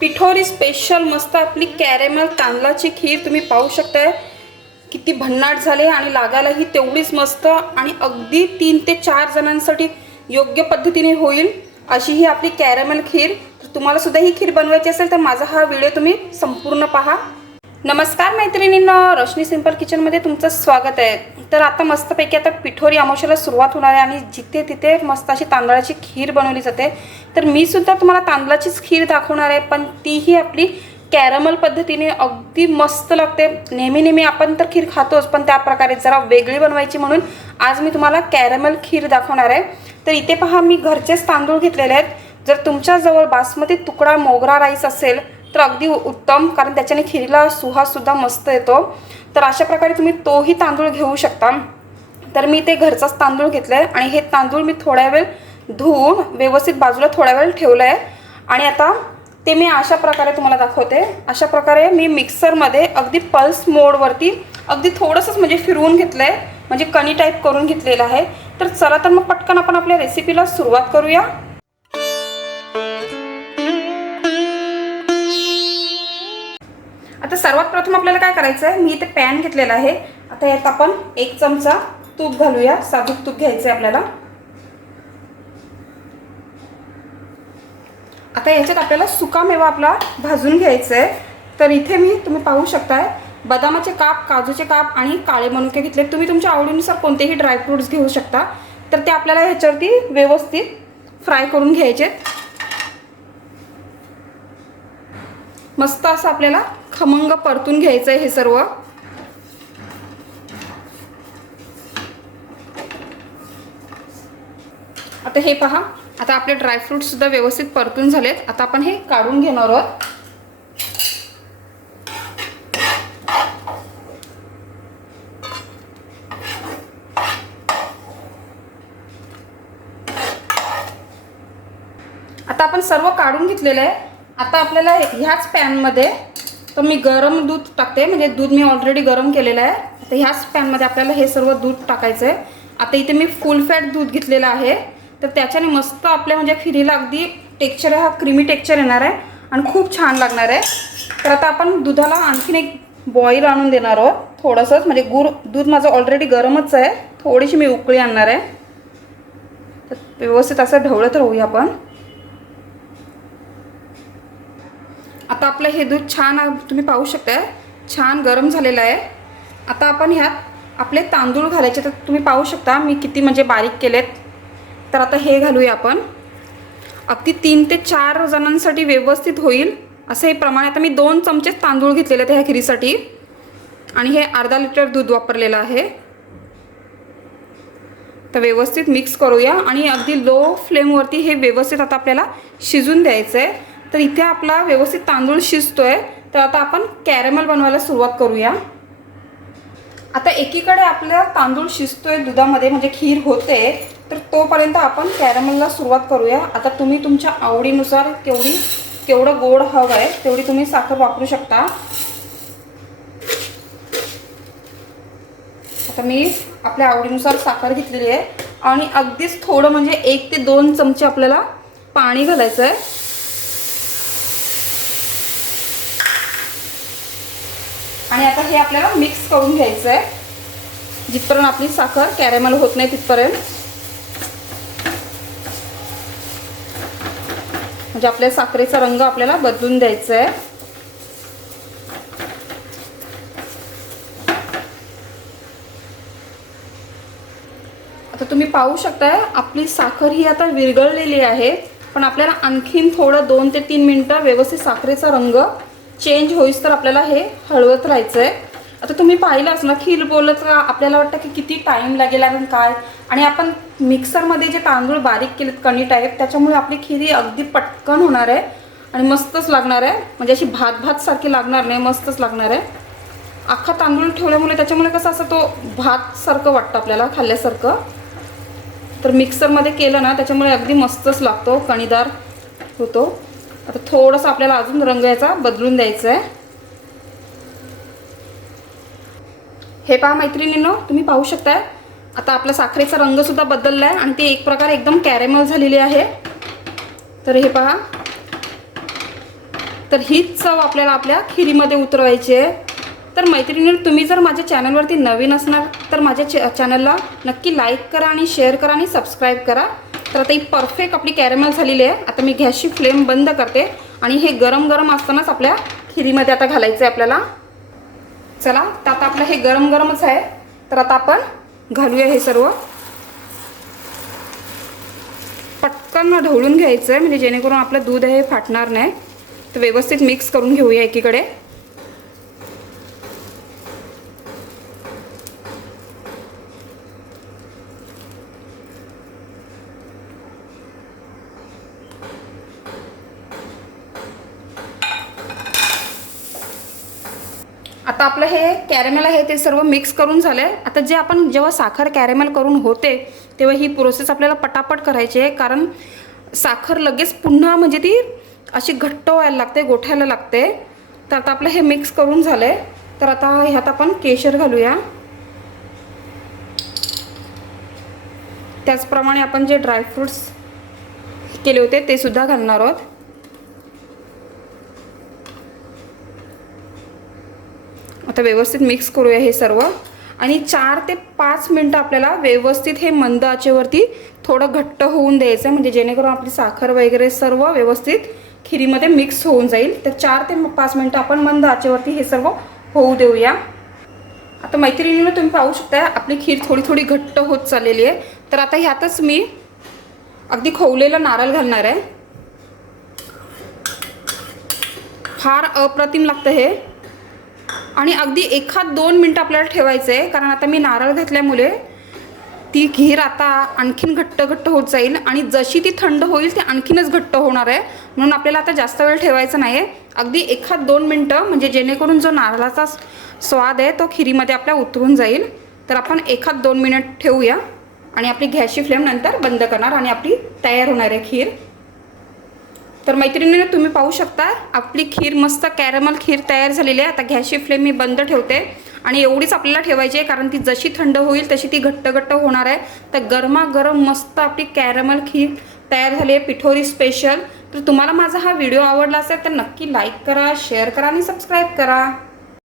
Pithori special मस्त आपली caramel तांदळाची खीर तुम्ही पाहू शकताय. किती भन्नाट झाले आणि लागायलाही तेवढीच मस्त आणि अगदी तीन ते चार जणांसाठी योग्य पद्धतीने होईल अशी ही आपली कॅरेमल खीर. तर तुम्हाला सुद्धा ही खीर बनवायची असेल तर माझा हा व्हिडिओ तुम्ही संपूर्ण पहा. नमस्कार मैत्रिणींना रोशनी सिंपल किचनमध्ये तुमचं स्वागत आहे. तर आता मस्तपैकी आता पिठोरी अमावश्याला सुरुवात होणार आहे आणि जिथे तिथे मस्त अशी तांदळाची खीर बनवली जाते. तर मी सुद्धा तुम्हाला तांदळाचीच खीर दाखवणार आहे पण तीही आपली कॅरमल पद्धतीने अगदी मस्त लागते. नेहमी नेहमी आपण तर खीर खातोच पण त्या प्रकारे जरा वेगळी बनवायची म्हणून आज मी तुम्हाला कॅरमल खीर दाखवणार आहे. तर इथे पहा मी घरचेच तांदूळ घेतलेले आहेत. जर तुमच्याजवळ बासमती तुकडा मोगरा राईस असेल तर अगदी उत्तम कारण त्याच्याने खिरीला सुहाससुद्धा मस्त येतो. तर अशा प्रकारे तुम्ही तोही तांदूळ घेऊ शकता. तर मी ते घरचाच तांदूळ घेतलं आहे आणि हे तांदूळ मी थोड्या वेळ धुवून व्यवस्थित बाजूला थोड्या वेळ ठेवलं आहे आणि आता ते मी अशा प्रकारे तुम्हाला दाखवते. अशा प्रकारे मी मिक्सरमध्ये अगदी पल्स मोडवरती अगदी थोडंसंच म्हणजे फिरवून घेतलं आहे म्हणजे कणी टाईप करून घेतलेलं आहे. तर चला तर मग पटकन आपण आपल्या रेसिपीला सुरुवात करूया. आता सर्वात प्रथम आपल्याला काय करायचं आहे मी इथे पॅन घेतलेला आहे. आता यात आपण एक चमचा तूप घालूया. साधूक तूप घ्यायचं आहे आपल्याला. आता याच्यात आपल्याला सुका मेवा आपला भाजून घ्यायचा आहे तर इथे मी तुम्ही पाहू शकताय बदामाचे काप काजूचे काप आणि काळे मनुके घेतले तुम्ही तुमच्या आवडीनुसार कोणतेही ड्रायफ्रुट्स घेऊ शकता. तर ते आपल्याला ह्याच्यावरती व्यवस्थित फ्राय करून घ्यायचे मस्त असं आपल्याला खमंग परतून घ्यायचं आहे हे सर्व. आता हे पहा आता आपले ड्रायफ्रूट सुद्धा व्यवस्थित परतून झालेत. आता आपण हे काढून घेणार आहोत. आता आपण सर्व काढून घेतलेलं आहे. आता आपल्याला ह्याच पॅनमध्ये तर मी गरम दूध टाकते. म्हणजे दूध मी ऑलरेडी गरम केलेलं आहे. आता ह्याच पॅनमध्ये आपल्याला हे सर्व दूध टाकायचं आहे आता इथे मी फुल फॅट दूध घेतलेलं आहे. तर त्याच्याने मस्त आपल्या म्हणजे फिरीला अगदी टेक्चर हा क्रीमी टेक्चर येणार आहे. आणि खूप छान लागणार आहे. तर आता आपण दुधाला आणखीन एक बॉईल आणून देणार आहोत. थोडंसंच. म्हणजे गुर दूध माझं ऑलरेडी गरमच आहे. थोडीशी मी उकळी आणणार आहे. तर व्यवस्थित असं ढवळत राहूया आपण. आता आपलं हे दूध छान तुम्ही पाहू शकता छान गरम झालेलं आहे. आता आपण ह्यात आपले तांदूळ घालायचे तर तुम्ही पाहू शकता मी किती म्हणजे बारीक केलेत. तर आता हे घालूया आपण. अगदी तीन ते चार जणांसाठी व्यवस्थित होईल. असं हे प्रमाण आता मी दोन चमचे तांदूळ घेतलेले आहेत ह्या खिरीसाठी. आणि हे अर्धा लिटर दूध वापरलेलं आहे. तर व्यवस्थित मिक्स करूया. आणि अगदी लो फ्लेमवरती हे व्यवस्थित आता आपल्याला शिजून द्यायचं आहे तर इथे आपला व्यवस्थित तांदूळ शिजतोय. तर आता आपण कॅरेमल बनवायला सुरुवात करूया. आता एकीकडे आपला तांदूळ शिजतोय दुधामध्ये म्हणजे खीर होते तर तोपर्यंत आपण कॅरेमलला सुरुवात करूया. आता तुम्ही तुमच्या आवडीनुसार केवढी केवढं गोड हवं आहे तेवढी तुम्ही साखर वापरू शकता. आता मी आपल्या आवडीनुसार साखर घेतलेली आहे. आणि अगदीच थोडं म्हणजे एक ते दोन चमचे आपल्याला पाणी घालायचं आहे आणि आता हे आपल्याला मिक्स करून घ्यायचं आहे जिथपर्यंत आपली साखर कॅरेमल होत नाही तिथपर्यंत. म्हणजे आपल्या साखरेचा रंग आपल्याला बदलून द्यायचा आहे आता तुम्ही पाहू शकताय आपली साखर ही आता विरघळलेली आहे पण आपल्याला आणखीन थोडं दोन ते तीन मिनटं व्यवस्थित साखरेचा रंग चेंज होईस तर आपल्याला हे हळवत राहायचं आहे आता तुम्ही पाहिलंच ना खीर बोलत का आपल्याला वाटतं की किती टाईम लागेल आणि काय? आणि आपण मिक्सरमध्ये जे तांदूळ बारीक केलेत कणी टाईप त्याच्यामुळे आपली खिरी अगदी पटकन होणार आहे. आणि मस्तच लागणार आहे. म्हणजे अशी भात भात सारखी लागणार नाही मस्तच लागणार आहे. अख्खा तांदूळ ठेवल्यामुळे त्याच्यामुळे कसं असं तो भातसारखं वाटतं आपल्याला खाल्ल्यासारखं. तर मिक्सरमध्ये केलं ना त्याच्यामुळे अगदी मस्तच लागतो कणीदार होतो. आता थोडंसं आपल्याला अजून रंग याचा बदलून द्यायचा आहे हे पहा मैत्रिणींनो तुम्ही पाहू शकताय. आता आपला साखरेचा रंगसुद्धा बदलला आहे आणि ते एक प्रकारे एकदम कॅरेमल झालेली आहे. तर हे पहा. तर हीच चव आपल्याला आपल्या खिरीमध्ये उतरवायची आहे. तर मैत्रिणी तुम्ही जर माझ्या चॅनलवरती नवीन असणार तर माझ्या चॅनलला नक्की लाईक करा आणि शेअर करा आणि सबस्क्राईब करा. तर आता ही परफेक्ट आपली कॅरेमल झालेली आहे. आता मी गॅसची फ्लेम बंद करते. आणि हे गरम गरम असतानाच आपल्या खिरीमध्ये आता घालायचं आहे आपल्याला. चला तर आता आपलं हे गरम गरमच आहे. तर आता आपण घालूया हे सर्व. पटकन ढवळून घ्यायचं आहे म्हणजे जेणेकरून आपलं दूध आहे हे फाटणार नाही. तर व्यवस्थित मिक्स करून घेऊया एकीकडे. आता आपलं हे कॅरेमेल आहे ते सर्व मिक्स करून झालं आहे आता जे आपण जेव्हा साखर कॅरेमेल करून होते तेव्हा ही प्रोसेस आपल्याला पटापट करायची आहे. कारण साखर लगेच पुन्हा म्हणजे ती अशी घट्ट व्हायला लागते गोठायला लागते. तर आता आपलं हे मिक्स करून झालं आहे तर आता ह्यात आपण केशर घालूया. त्याचप्रमाणे आपण जे ड्रायफ्रूट्स केले होते ते सुद्धा घालणार आहोत. आता व्यवस्थित मिक्स करूया हे सर्व. आणि चार ते पाच मिनटं आपल्याला व्यवस्थित हे मंद आचेवरती थोडं घट्ट होऊन द्यायचं आहे म्हणजे जेणेकरून आपली साखर वगैरे सर्व व्यवस्थित खिरीमध्ये मिक्स होऊन जाईल. तर चार ते पाच मिनटं आपण मंद आचेवरती हे सर्व होऊ देऊया. आता मैत्रिणीनं तुम्ही पाहू शकता आपली खीर थोडी थोडी घट्ट होत चाललेली आहे. तर आता ह्यातच मी अगदी खवलेलं नारळ घालणार आहे. फार अप्रतिम लागतं हे. आणि अगदी एखाद दोन मिनटं आपल्याला ठेवायचं आहे कारण आता मी नारळ घातल्यामुळे ती खीर आता आणखीन घट्ट घट्ट होत जाईल आणि जशी ती थंड होईल ती आणखीनच घट्ट होणार आहे. म्हणून आपल्याला आता जास्त वेळ ठेवायचं नाही आहे अगदी एखाद दोन मिनटं म्हणजे जेणेकरून जो नारळाचा स्वाद आहे तो खिरीमध्ये आपल्या उतरून जाईल. तर आपण एखाद दोन मिनिट ठेवूया आणि आपली गॅसची फ्लेम नंतर बंद करणार आणि आपली तयार होणार आहे खीर. तर मैत्रिणीने तुम्ही पाहू शकता आपली खीर मस्त कॅरमल खीर तयार झालेली आहे. आता गॅसची फ्लेम मी बंद ठेवते आणि एवढीच आपल्याला ठेवायची आहे कारण ती जशी थंड होईल तशी ती घट्ट घट्ट होणार आहे. तर गरमागरम मस्त आपली कॅरमल खीर तयार झाली आहे पिठोरी स्पेशल तर तुम्हाला माझा हा व्हिडिओ आवडला असेल तर नक्की लाईक करा शेअर करा आणि सबस्क्राईब करा.